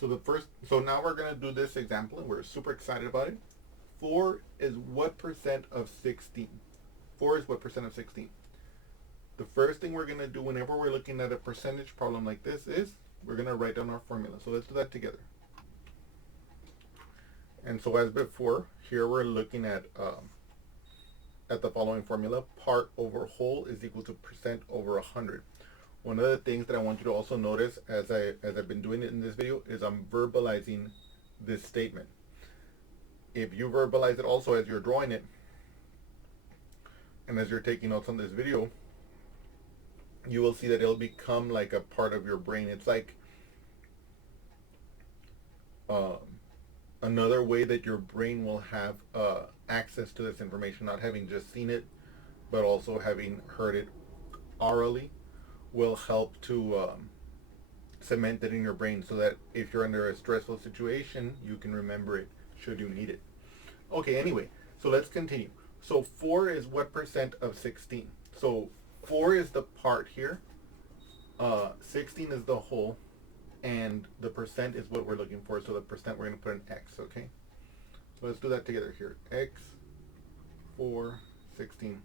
So now we're gonna do this example, and we're super excited about it. 4 is what percent of 16? 4 is what percent of 16? The first thing we're gonna do whenever we're looking at a percentage problem like this is we're gonna write down our formula. So let's do that together. And so as before, here we're looking at the following formula: part over whole is equal to percent over 100. One of the things that I want you to also notice as I've been doing it in this video is I'm verbalizing this statement. If you verbalize it also as you're drawing it and as you're taking notes on this video, you will see that it'll become like a part of your brain. It's like another way that your brain will have access to this information, not having just seen it, but also having heard it orally, will help to cement it in your brain so that if you're under a stressful situation, you can remember it should you need it. Okay, anyway, so let's continue. So 4 is what percent of 16? So 4 is the part here, 16 is the whole, and the percent is what we're looking for. So the percent we're going to put an X, okay? So let's do that together here. X, 4, 16.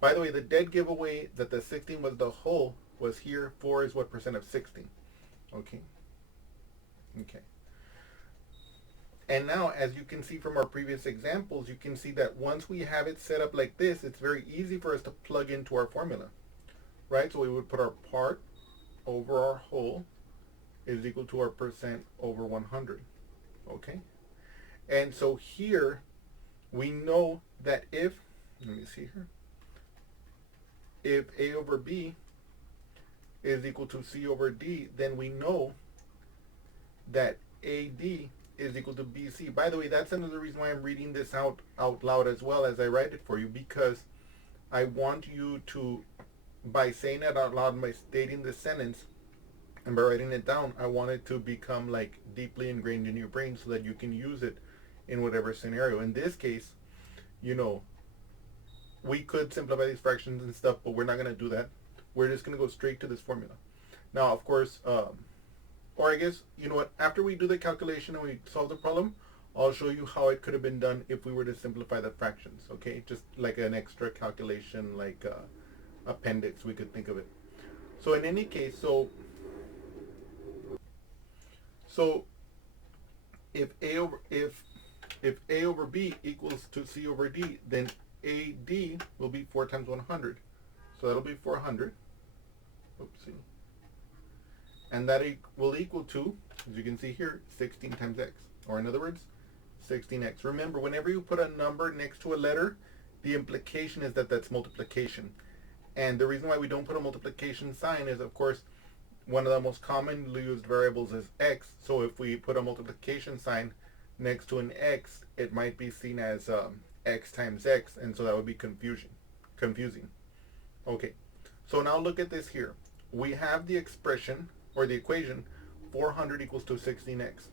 By the way, the dead giveaway that the 16 was the whole was here. 4 is what percent of 16? Okay. Okay. And now, as you can see from our previous examples, you can see that once we have it set up like this, it's very easy for us to plug into our formula, right? So we would put our part over our whole is equal to our percent over 100, okay? And so here, we know that if, let me see here, if A over B is equal to C over D, then we know that AD is equal to BC. By the way, that's another reason why I'm reading this out loud as well as I write it for you, because I want you to, by saying it out loud, by stating the sentence, and by writing it down, I want it to become like deeply ingrained in your brain so that you can use it in whatever scenario. In this case, you know, we could simplify these fractions and stuff, but we're not going to do that. We're just going to go straight to this formula. Now, of course, or I guess, you know what, after we do the calculation and we solve the problem, I'll show you how it could have been done if we were to simplify the fractions, okay? Just like an extra calculation, like appendix, we could think of it. So in any case, so if A over B equals to C over D, then AD will be 4 times 100. So that'll be 400. Oopsie. And that will equal to, as you can see here, 16 times x. Or in other words, 16x. Remember, whenever you put a number next to a letter, the implication is that that's multiplication. And the reason why we don't put a multiplication sign is, of course, one of the most commonly used variables is x. So if we put a multiplication sign next to an x, it might be seen as x times x, and so that would be confusing. Okay, so now look at this here. We have the expression, or the equation, 400 equals to 16x.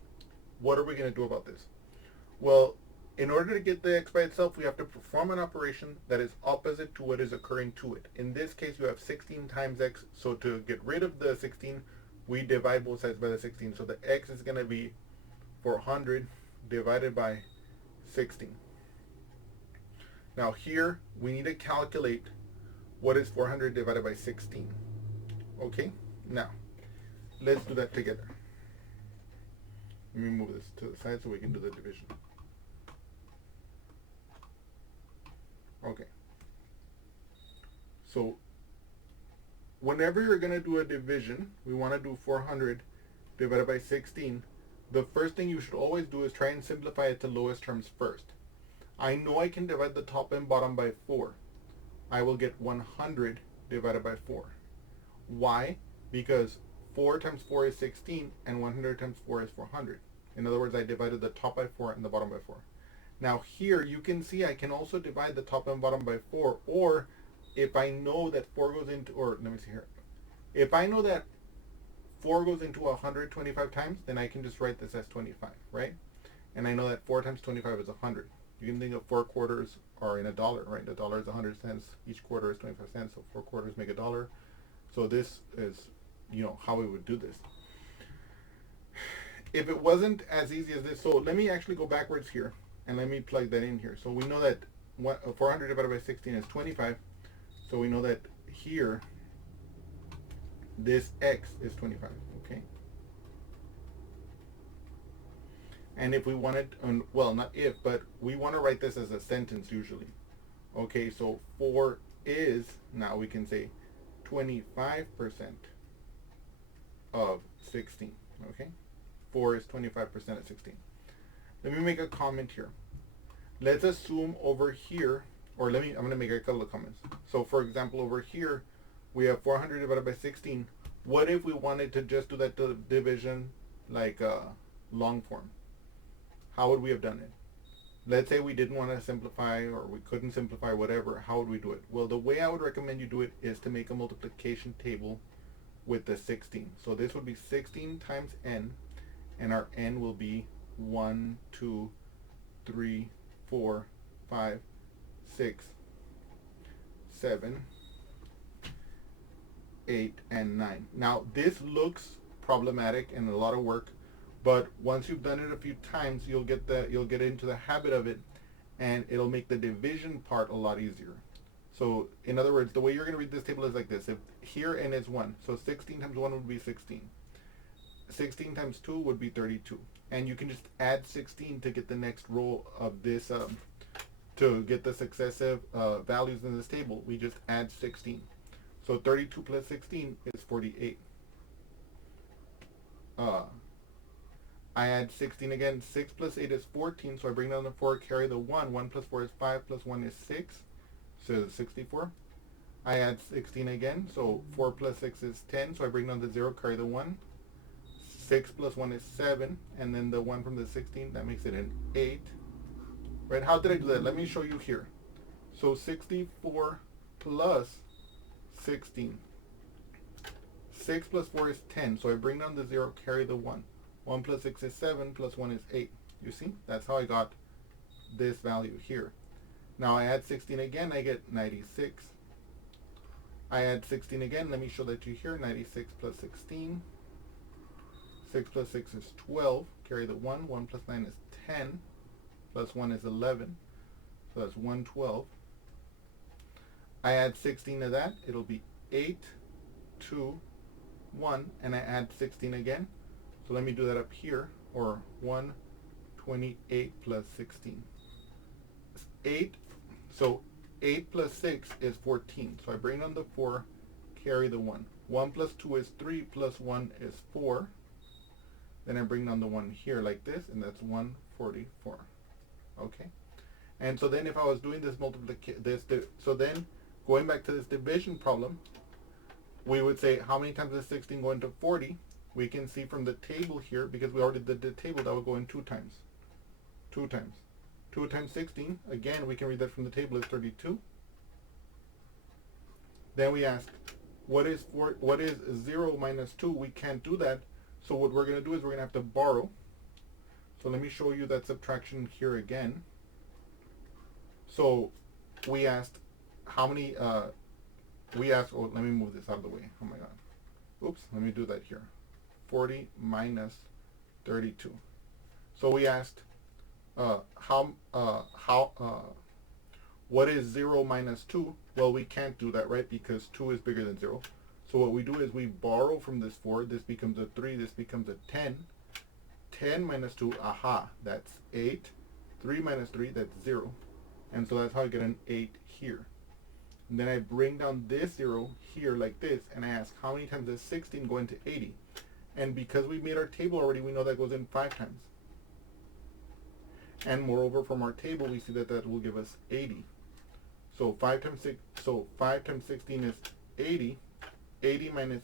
What are we going to do about this? Well, in order to get the x by itself, we have to perform an operation that is opposite to what is occurring to it. In this case, you have 16 times x, so to get rid of the 16, we divide both sides by the 16. So the x is going to be 400 divided by 16. Now here, we need to calculate what is 400 divided by 16. Okay? Now, let's do that together. Let me move this to the side so we can do the division. Okay. So, whenever you're going to do a division, we want to do 400 divided by 16. The first thing you should always do is try and simplify it to lowest terms first. I know I can divide the top and bottom by 4. I will get 100 divided by 4. Why? Because 4 times 4 is 16, and 100 times 4 is 400. In other words, I divided the top by 4 and the bottom by 4. Now here, you can see I can also divide the top and bottom by 4, or if I know that 4 goes into, or let me see here. If I know that 4 goes into 125 times, then I can just write this as 25, right? And I know that 4 times 25 is 100. You can think of 4 quarters are in a dollar, right? A dollar is 100 cents. Each quarter is 25 cents, so 4 quarters make a dollar. So this is, you know, how we would do this. if it wasn't as easy as this, so let me actually go backwards here and let me plug that in here. So we know that 400 divided by 16 is 25. So we know that here, this x is 25, okay? And if we wanted, well, not if, but we want to write this as a sentence usually. Okay, so 4 is, now we can say 25% of 16, okay? 4 is 25% of 16. Let me make a comment here. Let's assume over here, or I'm going to make a couple of comments. So for example, over here, we have 400 divided by 16. What if we wanted to just do that division like long form? How would we have done it? Let's say we didn't want to simplify or we couldn't simplify, whatever. How would we do it? Well, the way I would recommend you do it is to make a multiplication table with the 16. So this would be 16 times n, and our n will be 1, 2, 3, 4, 5, 6, 7, 8, and 9. Now this looks problematic and a lot of work, but once you've done it a few times, you'll get into the habit of it, and it'll make the division part a lot easier. So in other words, the way you're going to read this table is like this. If here n is 1, so 16 times 1 would be 16. 16 times 2 would be 32. And you can just add 16 to get the next row of this, to get the successive values in this table. We just add 16. So 32 plus 16 is 48. I add 16 again. 6 plus 8 is 14, so I bring down the 4, carry the 1. 1 plus 4 is 5, plus 1 is 6, so it's 64. I add 16 again, so 4 plus 6 is 10, so I bring down the 0, carry the 1. 6 plus 1 is 7, and then the 1 from the 16, that makes it an 8. Right, how did I do that? Let me show you here. So 64 plus 16. 6 plus 4 is 10, so I bring down the 0, carry the 1. 1 plus 6 is 7, plus 1 is 8. You see? That's how I got this value here. Now I add 16 again, I get 96. I add 16 again, let me show that to you here. 96 plus 16. 6 plus 6 is 12, carry the 1. 1 plus 9 is 10, plus 1 is 11. So that's 112. I add 16 to that, it'll be 8, 2, 1, and I add 16 again. So let me do that up here, or 128 plus 16. 8, so 8 plus 6 is 14. So I bring down the 4, carry the 1. 1 plus 2 is 3, plus 1 is 4. Then I bring down the 1 here like this, and that's 144. Okay? And so then if I was doing this so then going back to this division problem, we would say how many times does 16 go into 40? We can see from the table here, because we already did the table, that would go in 2 times. 2 times. 2 times 16, again, we can read that from the table, is 32. Then we ask, what is 0 minus 2? We can't do that. So what we're going to do is we're going to have to borrow. So let me show you that subtraction here again. So we asked how many, oh, let me move this out of the way. Oh my God. Oops, let me do that here. 40 minus 32. So we asked what is 0 minus 2? Well, we can't do that, right? Because 2 is bigger than 0. So what we do is we borrow from this 4. This becomes a 3. This becomes a 10. 10 minus 2, aha, that's 8. 3 minus 3, that's 0. And so that's how I get an 8 here. And then I bring down this 0 here like this, and I ask how many times does 16 go into 80? And because we made our table already, we know that goes in 5 times. And moreover, from our table, we see that that will give us 80. So 5 times 16 is 80. 80 minus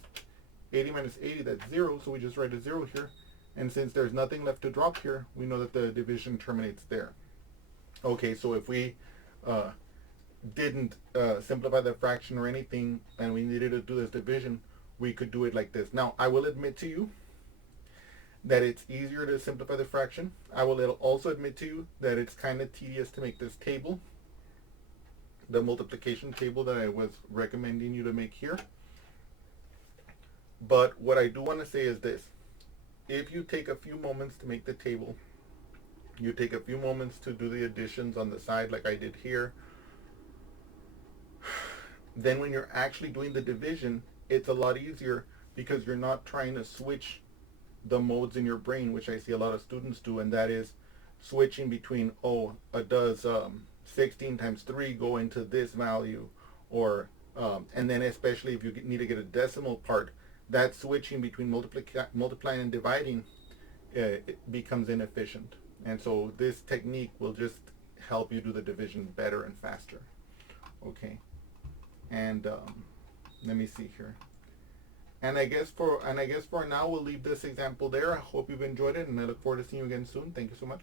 80, that's 0. So we just write a 0 here. And since there's nothing left to drop here, we know that the division terminates there. Okay, so if we didn't simplify the fraction or anything, and we needed to do this division, we could do it like this. Now, I will admit to you that it's easier to simplify the fraction. I will also admit to you that it's kind of tedious to make this table, the multiplication table that I was recommending you to make here. But what I do want to say is this. if you take a few moments to make the table, you take a few moments to do the additions on the side like I did here, then when you're actually doing the division, it's a lot easier because you're not trying to switch the modes in your brain, which I see a lot of students do, and that is switching between, does 16 times 3 go into this value, or and then especially if you need to get a decimal part, that switching between multiplying and dividing it becomes inefficient. And so this technique will just help you do the division better and faster. Okay, and let me see here. And I guess for now we'll leave this example there. I hope you've enjoyed it, and I look forward to seeing you again soon. Thank you so much.